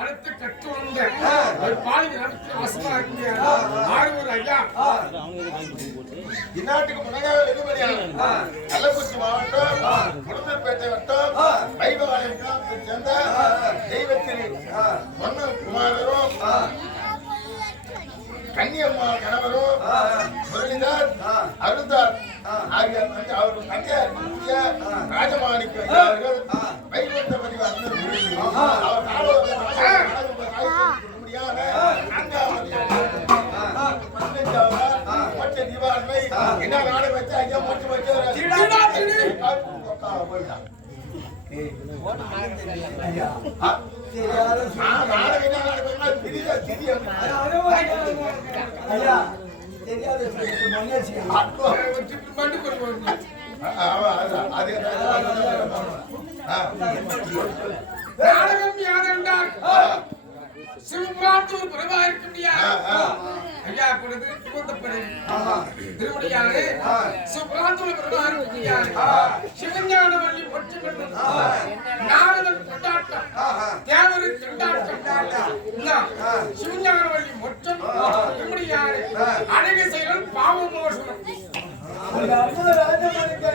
அடுத்து கற்று வந்த பாலிக நடத்தி வசமா இருக்க ஆறுவர் ஐயா இந்நாட்டுக்கு முன்னதாக வெகுமதியான கள்ளக்குறிச்சி மாவட்டம் முருகன்பேட்டை வட்டம் வைபவாலயம் கிராமத்தை சேர்ந்த தெய்வத்திரி பொன்னல் குமாரரும் கன்னியம்மா கணவரும் முரளிதார் அருந்தார் ஆகிய அவர்கள் தந்தையார் ராஜமாணிக்க அவர்கள் வைகுண்ட பதிவு அவர் தீபாவளி என்ன நாடு வச்சு ஐயா முடிச்சு வச்சு போயிட்டான் நாடகம் யாரென்றால் சிவபாத்தூர் பிரபா இருக்க முடியாது ஐயா கொடுத்து திருமணியாரு சிவபாத்தூர் பிரபா இருக்க முடியாது சிவஞானவள்ளி பொற்று பெற்ற நாரதன் கொண்டாட்டம் தேவரு கொண்டாட்டம் சிவஞானவள்ளி மொச்சம் திருமணியாரு அழகு செயல் பாவ மோசனம் ராஜமணிக்கு